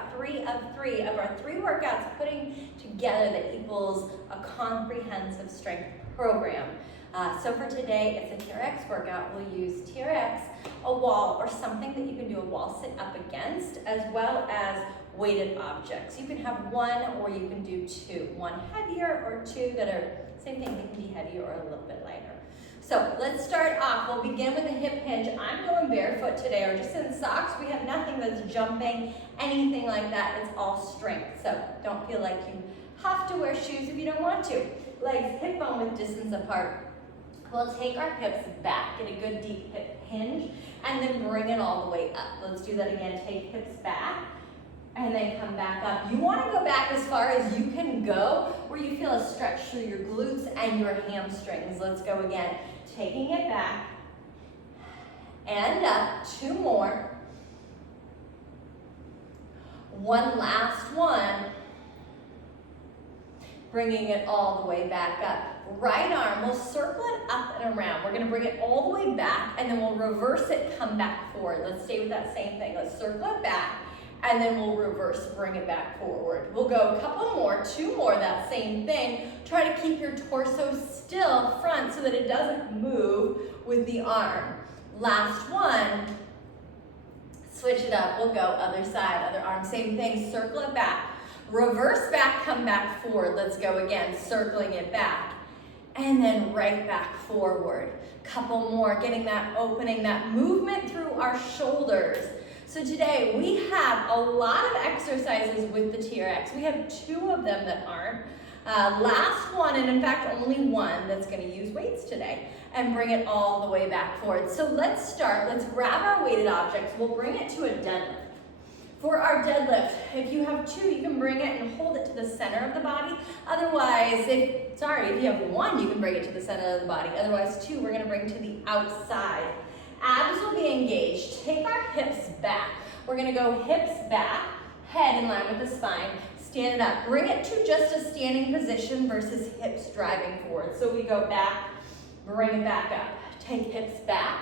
workout, 3 of 3 of our 3 workouts putting together that equals a comprehensive strength program. So for today, it's a TRX workout. We'll use TRX, a wall, or something that you can do a wall sit up against, as well as weighted objects. You can have 1 or you can do 2. 1 heavier or 2 that are, same thing, they can be heavier or a little bit lighter. So let's start off. We'll begin with a hip hinge. I'm going barefoot today, or just in socks. We have nothing that's jumping, anything like that. It's all strength. So don't feel like you have to wear shoes if you don't want to. Legs hip bone width distance apart. We'll take our hips back, get a good deep hip hinge, and then bring it all the way up. Let's do that again. Take hips back, and then come back up. You want to go back as far as you can go, where you feel a stretch through your glutes and your hamstrings. Let's go again. Taking it back, and up. 2 more. 1 last one. Bringing it all the way back up. Right arm, we'll circle it up and around. We're going to bring it all the way back, and then we'll reverse it, come back forward. Let's stay with that same thing. Let's circle it back, and then we'll reverse, bring it back forward. We'll go a couple more, 2 more, that same thing. Try to keep your torso still front so that it doesn't move with the arm. Last one. Switch it up. We'll go other side, other arm. Same thing, circle it back. Reverse back, come back forward. Let's go again, circling it back. And then right back forward. Couple more, getting that opening, that movement through our shoulders. So today we have a lot of exercises with the TRX. We have 2 of them that aren't. Last one, and in fact only 1 that's going to use weights today, and bring it all the way back forward. So let's start. Let's grab our weighted objects. We'll bring it to a deadlift. For our deadlift, if you have 2, you can bring it and hold it to the center of the body. Otherwise, if you have 1, you can bring it to the center of the body. Otherwise, 2, we're going to bring to the outside. Abs will be engaged. Take our hips back. We're going to go hips back, head in line with the spine. Stand it up. Bring it to just a standing position versus hips driving forward. So we go back, bring it back up. Take hips back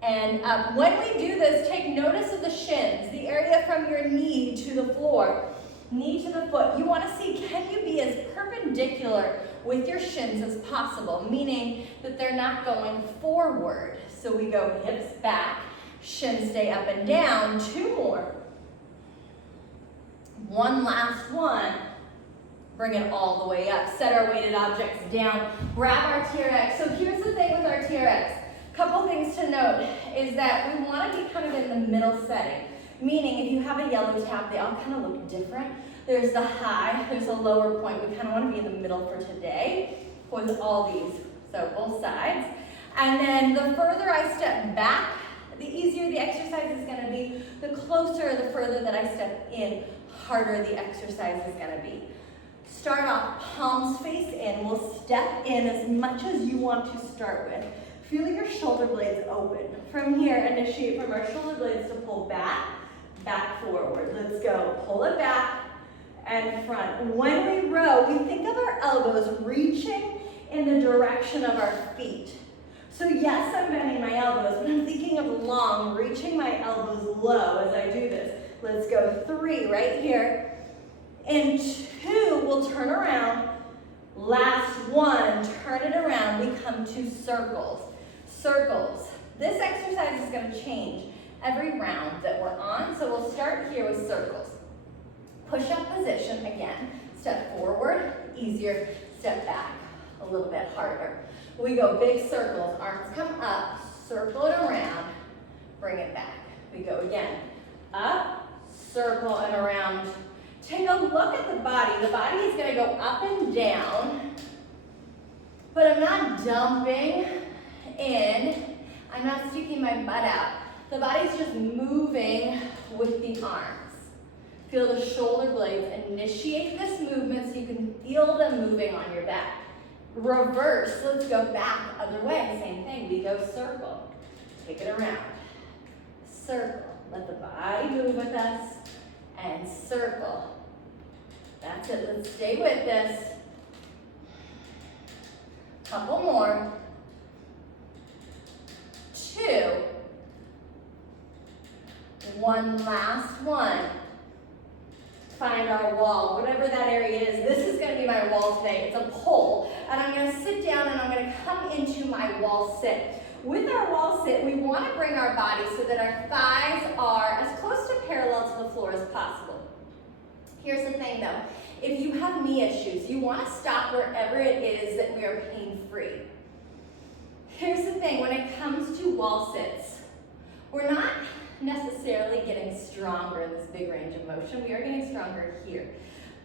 and up. When we do this, take notice of the shins, the area from your knee to the floor, knee to the foot. You want to see, can you be as perpendicular with your shins as possible, meaning that they're not going forward. So we go hips back, shins stay up and down. 2 more. 1 last one. Bring it all the way up. Set our weighted objects down. Grab our TRX. So here's the thing with our TRX. Couple things to note is that we want to be kind of in the middle setting. Meaning if you have a yellow tab, they all kind of look different. There's the high, there's a lower point. We kind of want to be in the middle for today with all these. So both sides. And then the further I step back, the easier the exercise is going to be. The closer, the further that I step in, harder the exercise is going to be. Start off palms face in. We'll step in as much as you want to start with. Feel your shoulder blades open. From here, initiate from our shoulder blades to pull back, back forward. Let's go. Pull it back and front. When we row, we think of our elbows reaching in the direction of our feet. So yes, I'm bending my elbows, but I'm thinking of long, reaching my elbows low as I do this. Let's go 3 right here. And 2, we'll turn around. Last 1, turn it around. We come to circles. Circles. This exercise is going to change every round that we're on. So we'll start here with circles. Push-up position again. Step forward, easier. Step back, a little bit harder. We go big circles. Arms come up, circle it around, bring it back. We go again. Up, circle and around. Take a look at the body. The body is going to go up and down, but I'm not dumping in. I'm not sticking my butt out. The body's just moving with the arms. Feel the shoulder blades. Initiate this movement so you can feel them moving on your back. Reverse. Let's go back other way. Same thing. We go circle. Take it around. Circle. Let the body move with us. And circle. That's it. Let's stay with this. Couple more. 2. One last one. find our wall, whatever that area is. This is going to be my wall today. It's a pole. And I'm going to sit down and I'm going to come into my wall sit. With our wall sit, we want to bring our body so that our thighs are as close to parallel to the floor as possible. Here's the thing though. If you have knee issues, you want to stop wherever it is that we are pain-free. Here's the thing, when it comes to wall sits, we're not necessarily getting stronger in this big range of motion. We are getting stronger here.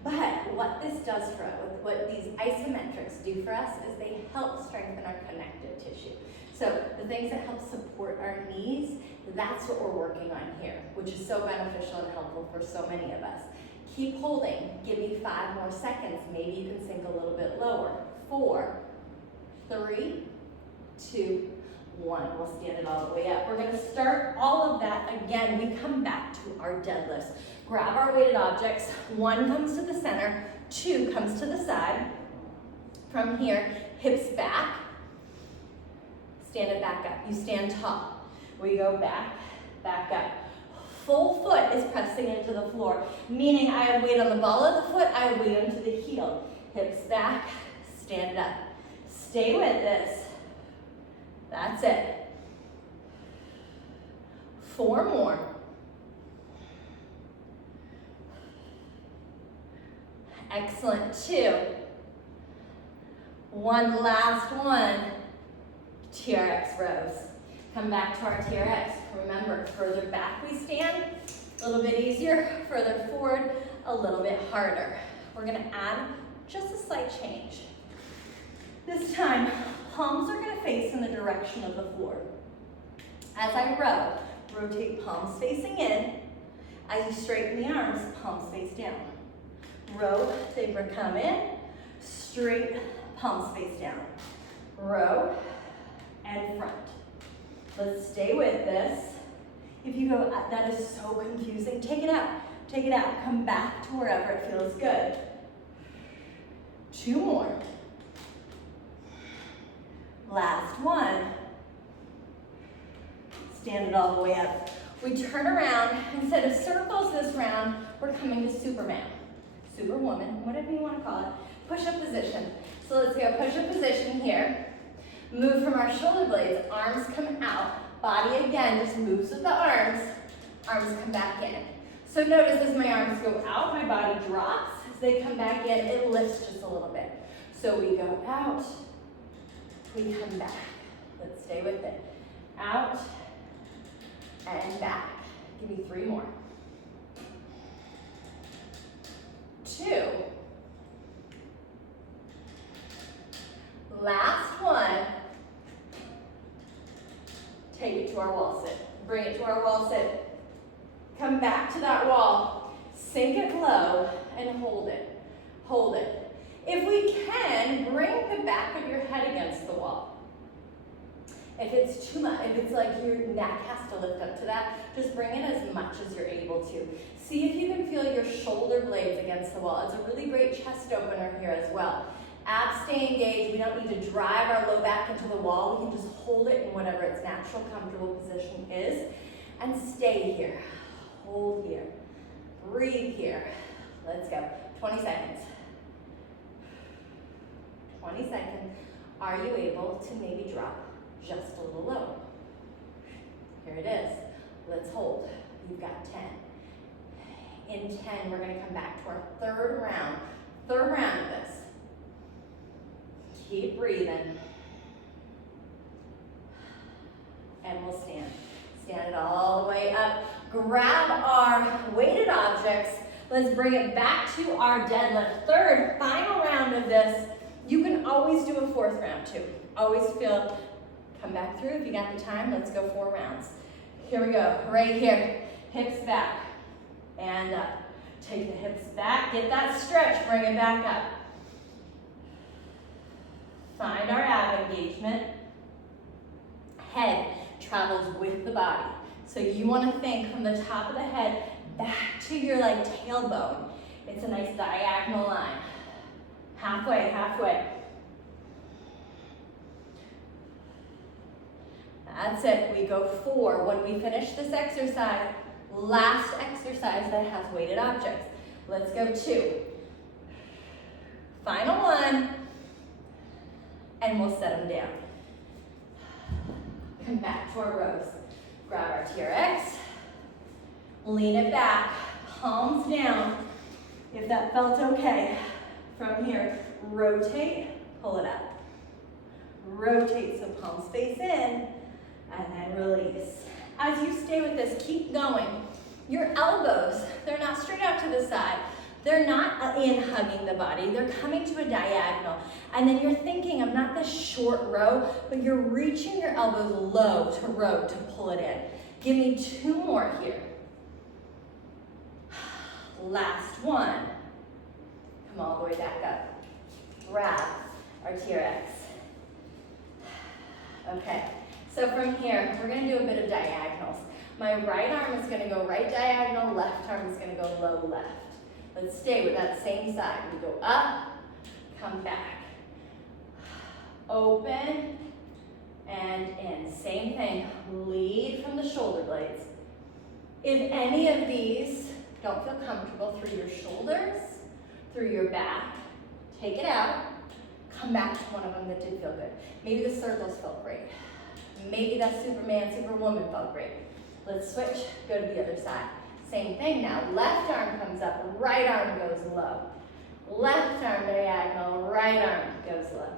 But what this does for us, what these isometrics do for us, is they help strengthen our connective tissue. So the things that help support our knees, that's what we're working on here, which is so beneficial and helpful for so many of us. Keep holding. Give me 5 more seconds. Maybe you can sink a little bit lower. 4, 3, 2, 1. We'll stand it all the way up. We're going to start all of that again. We come back to our deadlifts. Grab our weighted objects. 1 comes to the center. 2 comes to the side. From here, hips back. Stand it back up. You stand tall. We go back, back up. Full foot is pressing into the floor, meaning I have weight on the ball of the foot, I have weight onto the heel. Hips back, stand it up. Stay with this. That's it. 4 more. Excellent. 2. 1 last one. TRX rows. Come back to our TRX. Remember, further back we stand, a little bit easier. Further forward, a little bit harder. We're going to add just a slight change. This time, palms are going to face in the direction of the floor. As I row, rotate palms facing in. As you straighten the arms, palms face down. Row, they come in, straight, palms face down. Row and front. Let's stay with this. If you go, that is so confusing, take it out. Take it out. Come back to wherever it feels good. 2 more. Last one. Stand it all the way up. We turn around. Instead of circles this round, we're coming to Superman, Superwoman, whatever you want to call it. Push-up position. So let's go push-up position here. Move from our shoulder blades. Arms come out. Body again just moves with the arms. Arms come back in. So notice as my arms go out, my body drops. As they come back in, it lifts just a little bit. So we go out, we come back. Let's stay with it. Out and back. Give me 3 more. 2. Last one. Take it to our wall sit. Bring it to our wall sit. Come back to that wall. Sink it low and hold it. Hold it. If we can, bring the back of your head against the wall. If it's too much, if it's like your neck has to lift up to that, just bring it as much as you're able to. See if you can feel your shoulder blades against the wall. It's a really great chest opener here as well. Abs stay engaged. We don't need to drive our low back into the wall. We can just hold it in whatever its natural, comfortable position is. And stay here. Hold here. Breathe here. Let's go. 20 seconds. 20 seconds. Are you able to maybe drop just a little lower? Here it is. Let's hold. You've got 10. In 10, we're going to come back to our third round. Third round of this. Keep breathing. And we'll stand. Stand it all the way up. Grab our weighted objects. Let's bring it back to our deadlift. Third, final round of this. You can always do a 4th round too. Always feel, come back through if you got the time. Let's go 4 rounds. Here we go, right here. Hips back and up. Take the hips back, get that stretch, bring it back up. Find our ab engagement. Head travels with the body. So you want to think from the top of the head back to your tailbone. It's a nice diagonal line. Halfway, halfway. That's it. We go 4. When we finish this exercise, last exercise that has weighted objects. Let's go 2. Final 1. And we'll set them down. Come back to our rows. Grab our TRX. Lean it back. Palms down. If that felt okay. From here, rotate, pull it up. Rotate so palms face in, and then release. As you stay with this, keep going. Your elbows, they're not straight out to the side. They're not in hugging the body. They're coming to a diagonal. And then you're thinking of not this short row, but you're reaching your elbows low to row to pull it in. Give me 2 more here. Last 1. Come all the way back up. Grab our TRX. Okay, so from here, we're gonna do a bit of diagonals. My right arm is gonna go right diagonal, left arm is gonna go low left. Let's stay with that same side. We go up, come back. Open and in. Same thing, lead from the shoulder blades. If any of these don't feel comfortable through your shoulders, through your back, take it out. Come back to one of them that did feel good. Maybe the circles felt great. Maybe that Superman, Superwoman felt great. Let's switch, go to the other side. Same thing now. Left arm comes up, right arm goes low. Left arm diagonal, right arm goes low.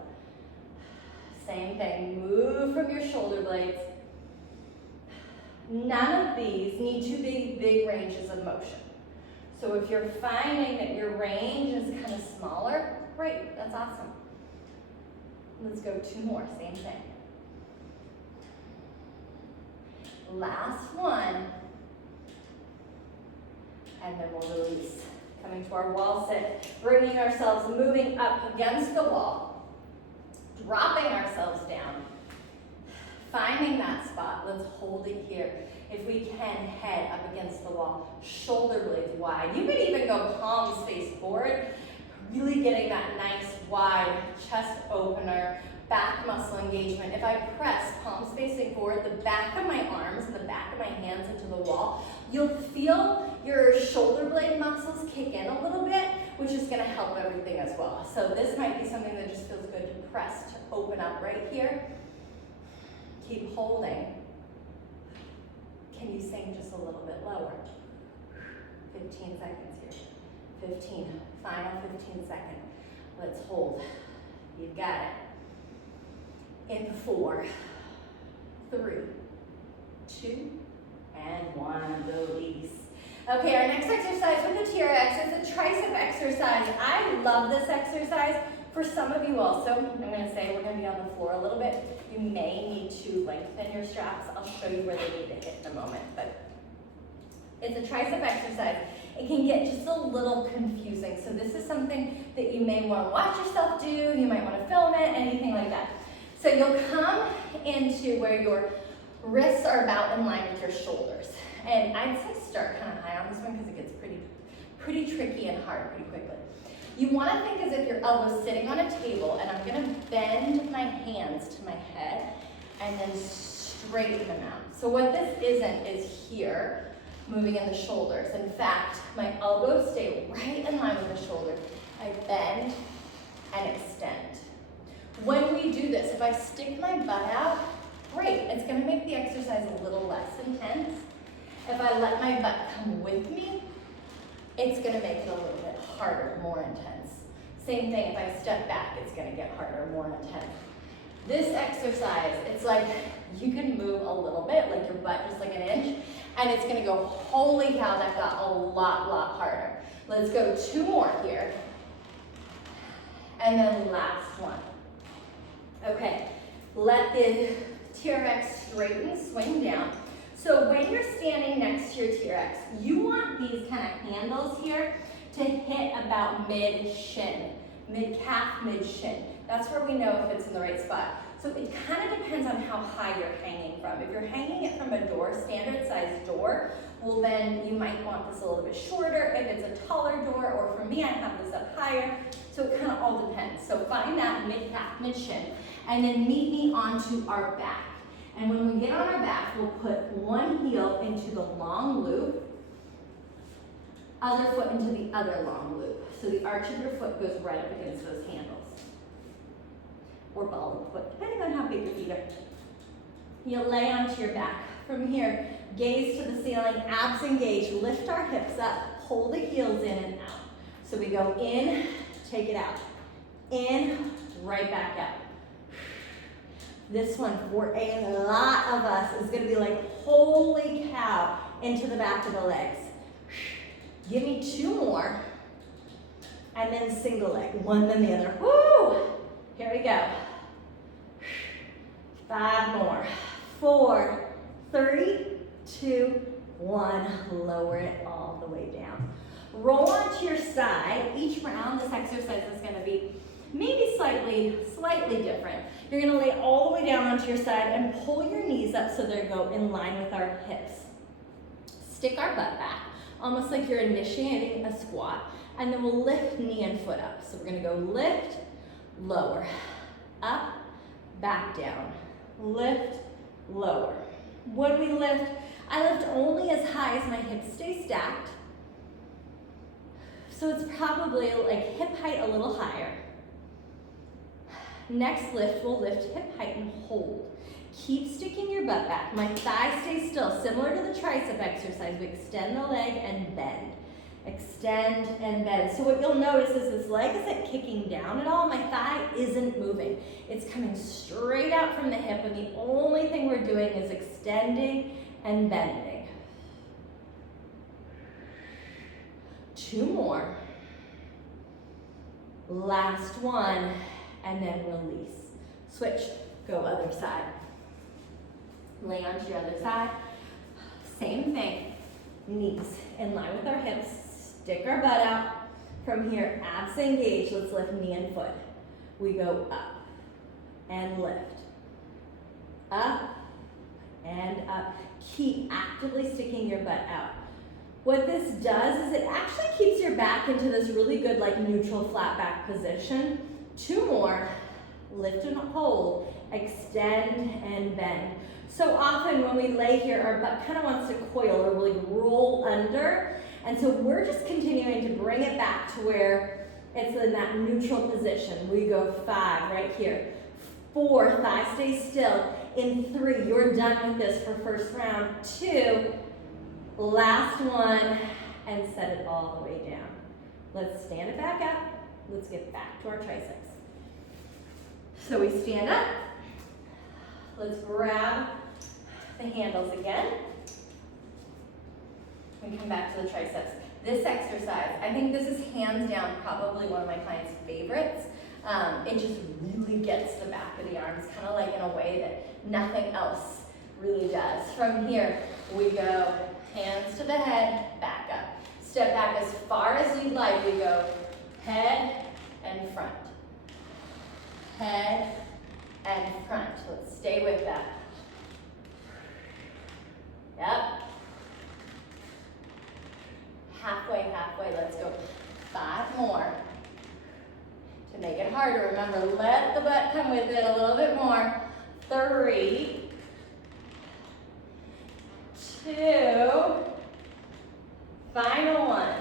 Same thing, move from your shoulder blades. None of these need to be big ranges of motion. So if you're finding that your range is kind of smaller, great, that's awesome. Let's go 2 more, same thing. Last 1. And then we'll release. Coming to our wall sit, bringing ourselves, moving up against the wall, dropping ourselves down, finding that spot. Let's hold it here. If we can, head up against the wall, shoulder blades wide. You could even go palms face forward, really getting that nice wide chest opener, back muscle engagement. If I press palms facing forward, the back of my arms and the back of my hands into the wall, you'll feel your shoulder blade muscles kick in a little bit, which is gonna help everything as well. So this might be something that just feels good to press, to open up right here. Keep holding. Can you sing just a little bit lower? 15 seconds here. 15, final 15 seconds. Let's hold. You've got it. In 4, 3, 2, and 1, release. Okay, our next exercise with the TRX is a tricep exercise. I love this exercise. For some of you also, I'm gonna say we're gonna be on the floor a little bit. You may need to lengthen your straps. I'll show you where they need to hit in a moment, but it's a tricep exercise. It can get just a little confusing. So this is something that you may wanna watch yourself do. You might wanna film it, anything like that. So you'll come into where your wrists are about in line with your shoulders. And I'd say start kind of high on this one because it gets pretty tricky and hard pretty quickly. You want to think as if your elbow's sitting on a table, and I'm going to bend my hands to my head and then straighten them out. So what this isn't is here, moving in the shoulders. In fact, my elbows stay right in line with the shoulder. I bend and extend. When we do this, if I stick my butt out, great. It's going to make the exercise a little less intense. If I let my butt come with me, it's going to make it a little bit harder, more intense. Same thing, if I step back, it's going to get harder, more intense. This exercise, it's like you can move a little bit, like your butt just like an inch, and it's going to go, holy cow, that got a lot harder. Let's go 2 more here. And then last one. Okay, let the TRX straighten, swing down. So when you're standing next to your TRX, you want these kind of handles here to hit about mid-shin, mid-calf, mid-shin. That's where we know if it's in the right spot. So it kind of depends on how high you're hanging from. If you're hanging it from a door, standard size door, well then you might want this a little bit shorter. If it's a taller door, or for me, I have this up higher. So it kind of all depends. So find that mid-calf, mid-shin, and then meet me onto our back. And when we get on our back, we'll put one heel into the long loop, Other foot into the other long loop. So the arch of your foot goes right up against those handles. Or ball of the foot, depending on how big your feet are. You'll lay onto your back. From here, gaze to the ceiling, abs engage, lift our hips up, pull the heels in and out. So we go in, take it out. In, right back out. This one, for a lot of us, is gonna be like, holy cow, into the back of the legs. Give me 2 more, and then single leg, one then the other. Woo! Here we go. 5 more. 4, 3, 2, 1. Lower it all the way down. Roll onto your side. Each round, this exercise is going to be maybe slightly different. You're going to lay all the way down onto your side and pull your knees up so they go in line with our hips. Stick our butt back, almost like you're initiating a squat, and then we'll lift knee and foot up. So we're going to go lift, lower, up, back down, lift, lower. When we lift, I lift only as high as my hips stay stacked. So it's probably like hip height a little higher. Next lift, we'll lift hip height and hold. Keep sticking your butt back. My thigh stays still, similar to the tricep exercise. We extend the leg and bend. Extend and bend. So what you'll notice is this leg isn't kicking down at all. My thigh isn't moving. It's coming straight out from the hip, and the only thing we're doing is extending and bending. 2 more. Last one, and then release. Switch, go other side. Lay onto your other side. Same thing. Knees in line with our hips. Stick our butt out. From here, abs engage. Let's lift knee and foot. We go up and lift. Up and up. Keep actively sticking your butt out. What this does is it actually keeps your back into this really good like neutral flat back position. 2 more. Lift and hold. Extend and bend. So often when we lay here, our butt kind of wants to coil or really roll under. And so we're just continuing to bring it back to where it's in that neutral position. We go 5 right here. 4, thigh stays still. In 3, you're done with this for first round. 2, last one, and set it all the way down. Let's stand it back up. Let's get back to our triceps. So we stand up. Let's grab the handles again. We come back to the triceps. This exercise, I think this is hands down probably one of my clients' favorites. It just really gets the back of the arms, kind of like in a way that nothing else really does. From here, we go hands to the head, back up. Step back as far as you'd like. We go head and front. Head and front. Let's stay with that. Yep. Halfway, let's go. 5 more. To make it harder, remember, let the butt come with it a little bit more. 3, 2, final one.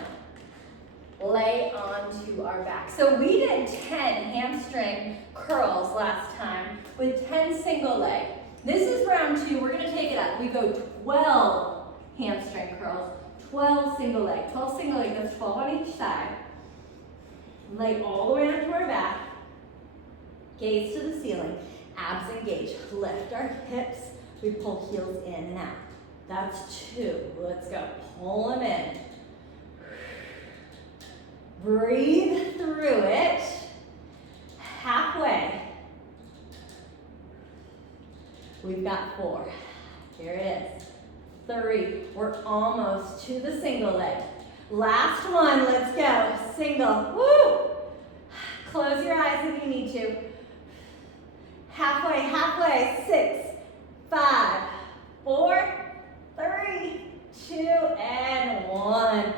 Lay onto our back. So we did 10 hamstring curls last time with 10 single leg. This is round 2, we're gonna take it up. We go 12 hamstring curls, 12 single leg. 12 single leg, that's 12 on each side. Lay all the way onto our back. Gaze to the ceiling. Abs engage. Lift our hips. We pull heels in and out. That's 2. Let's go. Pull them in. Breathe through it. Halfway. We've got 4. Here it is. 3. We're almost to the single leg. Last one, let's go. Single, woo! Close your eyes if you need to. Halfway. 6, 5, 4, 3, 2, and 1.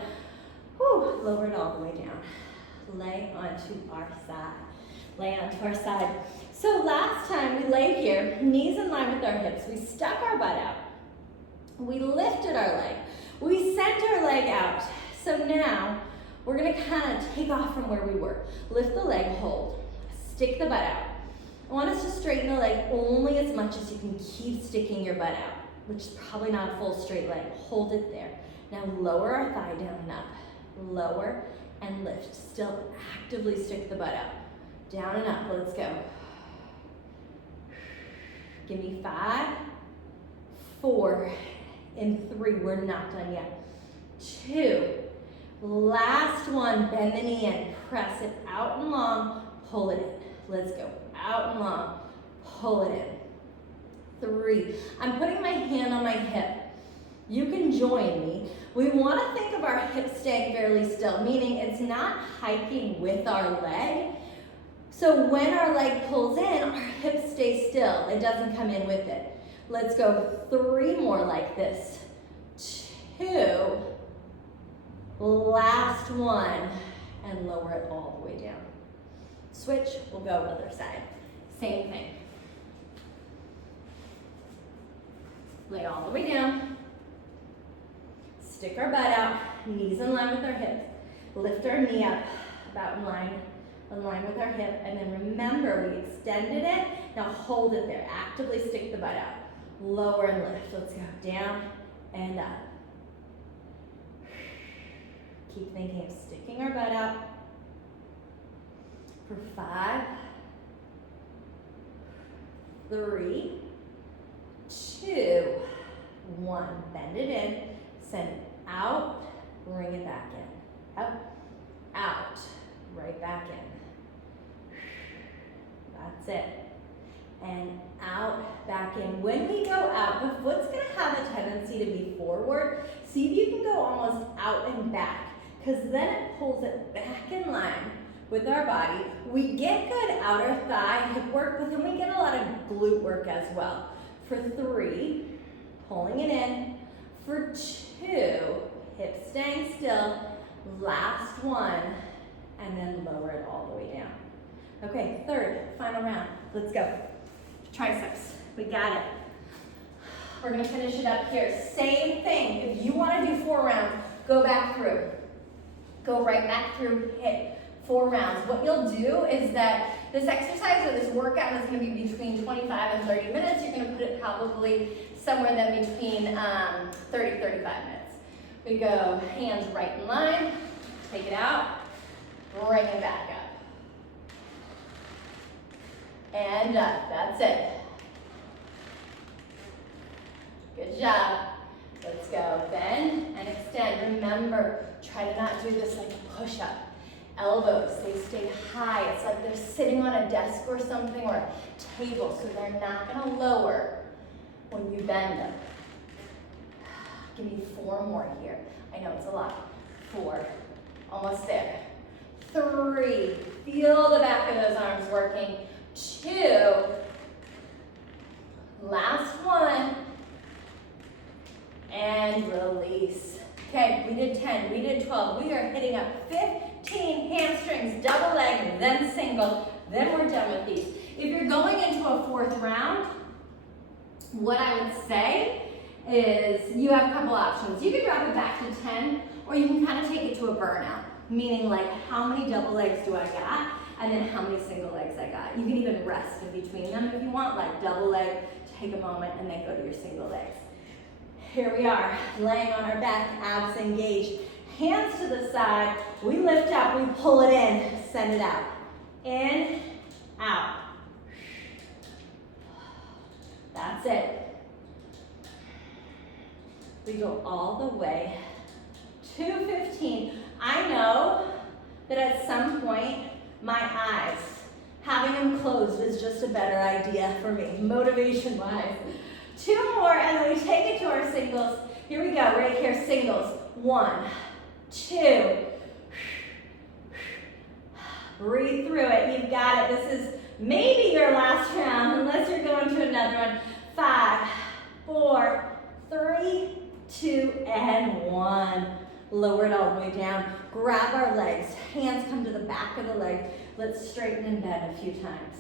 Whew, lower it all the way down. Lay onto our side. Lay onto our side. So last time we laid here, knees in line with our hips. We stuck our butt out. We lifted our leg. We sent our leg out. So now we're gonna kind of take off from where we were. Lift the leg, hold, stick the butt out. I want us to straighten the leg only as much as you can keep sticking your butt out, which is probably not a full straight leg. Hold it there. Now lower our thigh down and up. Lower and lift. Still actively stick the butt out. Down and up, let's go. Give me 5, 4, and 3. We're not done yet. 2. Last one, bend the knee in. Press it out and long, pull it in. Let's go. Out and long, pull it in. 3. I'm putting my hand on my hip. You can join me. We want to think of our hip staying fairly still, meaning it's not hiking with our leg. So when our leg pulls in, our hip stays still. It doesn't come in with it. Let's go 3 more like this. 2. Last one. And lower it all the way down. Switch, we'll go other side. Same thing. Lay all the way down. Stick our butt out, knees in line with our hips. Lift our knee up, about in line with our hip. And then remember, we extended it. Now hold it there. Actively stick the butt out. Lower and lift. Let's go down and up. Keep thinking of sticking our butt out. For 5, 3, 2, 1. Bend it in, send it out, bring it back in. Up, out, right back in. That's it. And out, back in. When we go out, the foot's gonna have a tendency to be forward. See if you can go almost out and back, because then it pulls it back in line with our body. We get good outer thigh hip work, but then we get a lot of glute work as well. For 3, pulling it in. For 2, hips staying still. Last one, and then lower it all the way down. Okay, 3rd, final round. Let's go. Triceps, we got it. We're gonna finish it up here. Same thing, if you wanna do 4 rounds, go back through. Go right back through, hit 4 rounds. What you'll do is that this exercise or this workout is going to be between 25 and 30 minutes. You're going to put it probably somewhere then between 30 to 35 minutes. We go hands right in line, take it out, bring it back up. And up, that's it. Good job. Let's go, bend and extend. Remember, try to not do this like a push-up. Elbows, they stay high. It's like they're sitting on a desk or something or a table, so they're not gonna lower when you bend them. Give me 4 more here. I know it's a lot. 4, almost there. 3, feel the back of those arms working. 2, last one, and release. Okay, we did 10, we did 12. We are hitting up 15 hamstrings, double leg, then single, then we're done with these. If you're going into a 4th round, what I would say is you have a couple options. You can drop it back to 10, or you can kind of take it to a burnout, meaning like how many double legs do I got, and then how many single legs I got. You can even rest in between them if you want, like double leg, take a moment, and then go to your single legs. Here we are, laying on our back, abs engaged. Hands to the side, we lift up, we pull it in, send it out. In, out. That's it. We go all the way to 15. I know that at some point, my eyes, having them closed is just a better idea for me, motivation-wise. 2 more, and then we take it to our singles. Here we go, right here, singles. 1, 2. Breathe through it, you've got it. This is maybe your last round, unless you're going to another one. 5, 4, 3, 2, and 1. Lower it all the way down. Grab our legs. Hands come to the back of the leg. Let's straighten and bend a few times.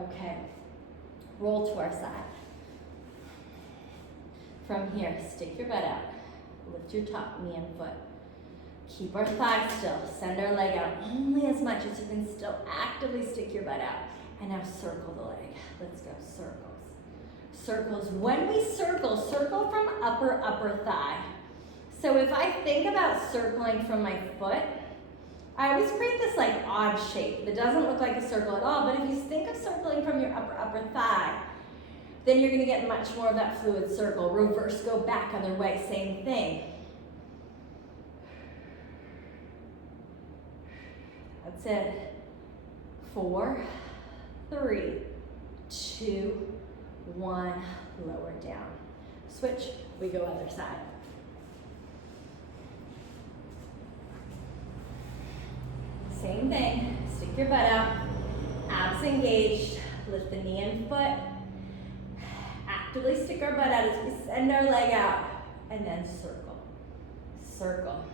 Okay. Roll to our side. From here, stick your butt out. Lift your top knee and foot. Keep our thigh still. Send our leg out only as much as you can still actively stick your butt out. And now circle the leg. Let's go, circles. Circles. When we circle, circle from upper thigh. So if I think about circling from my foot, I always create this like odd shape that doesn't look like a circle at all, but if you think of circling from your upper thigh, then you're gonna get much more of that fluid circle. Reverse, go back other way, same thing. That's it. 4, 3, 2, 1, lower down. Switch, we go other side. Same thing, stick your butt out, abs engaged, lift the knee and foot, actively stick our butt out as we send our leg out, and then circle, circle.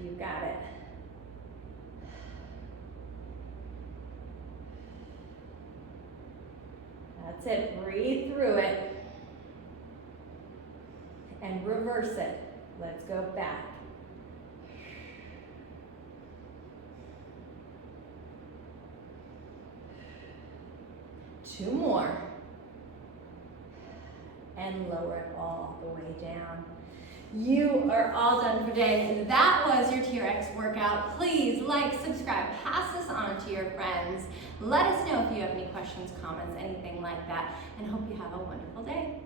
You got it. That's it, breathe through it, and reverse it. Let's go back. Two more, and lower it all the way down. You are all done for today. That was your TRX workout. Please like, subscribe, pass this on to your friends. Let us know if you have any questions, comments, anything like that, and hope you have a wonderful day.